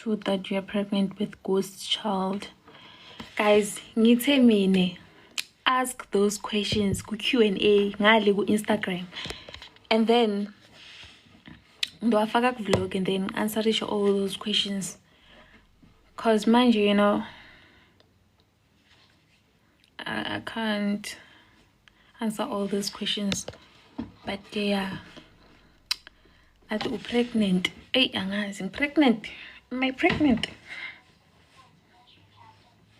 true that you're pregnant with ghost child? Guys, ngithe mine ask those questions ku Q&A ngale ku Instagram, and then ndowafaka ku vlog and then answer all those questions, cause mind you, I can't answer all those questions. But yeah, at pregnant. Hey, I'm pregnant. Am I pregnant?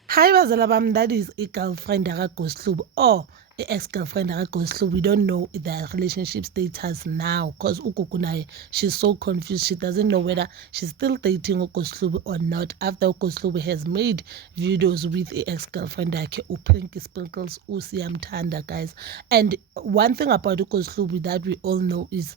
Hi bazala bam, that is a girlfriend Ghost Club or a ex-girlfriend Ghost Club. We don't know their relationship status now because Ukukunai, she's so confused. She doesn't know whether she's still dating Ghost Club or not after Ghost Club has made videos with a ex-girlfriend like Pinky Sprinkles Usiam Tanda, guys. And one thing about Ghost Club that we all know is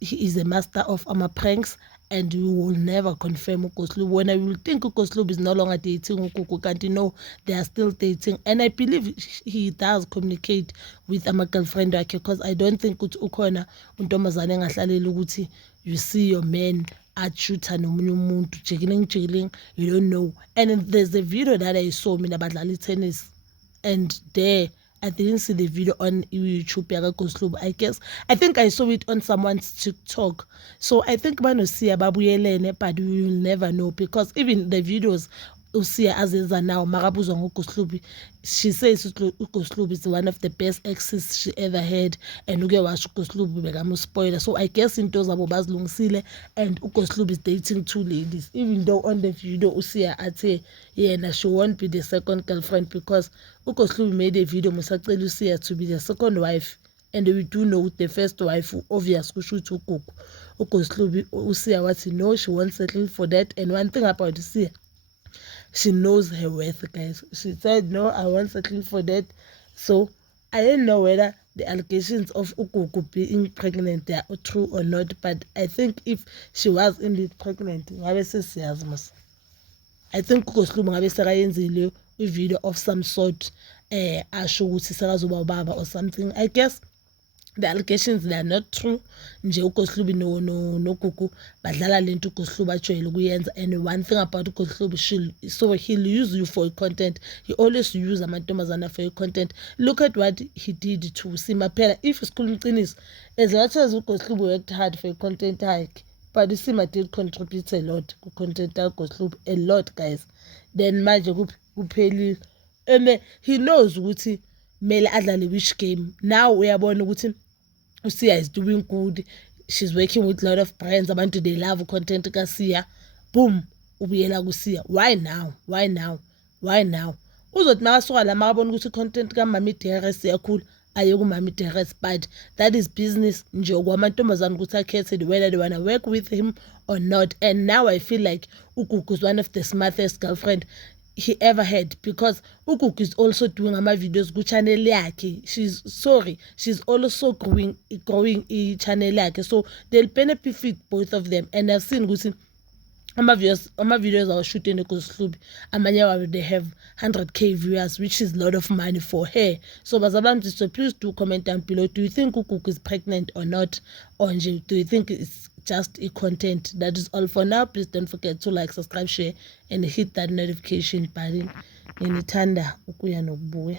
he is a master of pranks, and we will never confirm Ukoslu. When I will think Ukoslu is no longer dating Ukuku, can't you know they are still dating? And I believe he does communicate with my girlfriend because I don't think Ukona untomazane ngahlaleli ukuthi you see your man atshutha nomunye umuntu jiggling, you don't know. And there's a video that I saw mina badlala tennis, and there I didn't see the video on YouTube. I think I saw it on someone's TikTok. So I think Manusia Babuyelene, but we will never know because even the videos Usia Aziza now, Marabuzong Ukoslubi, she says Ukoslubi is one of the best exes she ever had, and Ugewash Ukoslubi became spoiler. So I guess in those Abobaz Lungsile and Ukoslubi is dating two ladies, even though on the video Usia Ate, yeah, she won't be the second girlfriend because Ukoslubi made a video Musacel Usia to be the second wife. And we do know the first wife, obvious, Kushutu Cook. Ukoslubi Usia what no, she won't settle for that. And one thing about Usia, she knows her worth, guys. She said, no, I won't settle for that. So I don't know whether the allegations of Ukuku being pregnant they are true or not, but I think if she was indeed pregnant, I think Ukoslubi a video of some sort, or something. I guess the allegations they are not true. Nje Ukoslubi no Kuku badlala lento Ukoslubi ajwayele ukuyenza. And one thing about Ukoslubi, so he'll use you for content. He always use amantombazana for content. Look at what he did to Simaphela. If school is as much as Ukoslubi worked hard for content hike, but Sima did contribute a lot to content Ukoslubi, a lot, guys. Then manje kupheli he knows ukuthi mele adlale which game. Now uyabona ukuthi Usia is doing good. She's working with a lot of brands. Abantu they love content kaSiya. Boom, ubuyela kuSiya. Why now? Uzothi makasoka la makabona ukuthi content kaMami Terrace yakhulu aye kuMami Terrace, but that is business nje okwamantombazana ukuthi akhethe whether they wanna work with him or not. And now I feel like Ukuku is one of the smartest girlfriend he ever had because Ukuku is also doing videos ku channel yakhe. She's also growing channel yakhe, so they'll benefit both of them. And I've seen ukuthi videos I was shooting Ukoslubi amanye they have 100k viewers, which is a lot of money for her. So bazabamzi, so please do comment down below. Do you think Ukuku is pregnant or not? Or do you think it's just a content? That is all for now. Please don't forget to like, subscribe, share, and hit that notification button. Nginithanda ukuya nokubuya.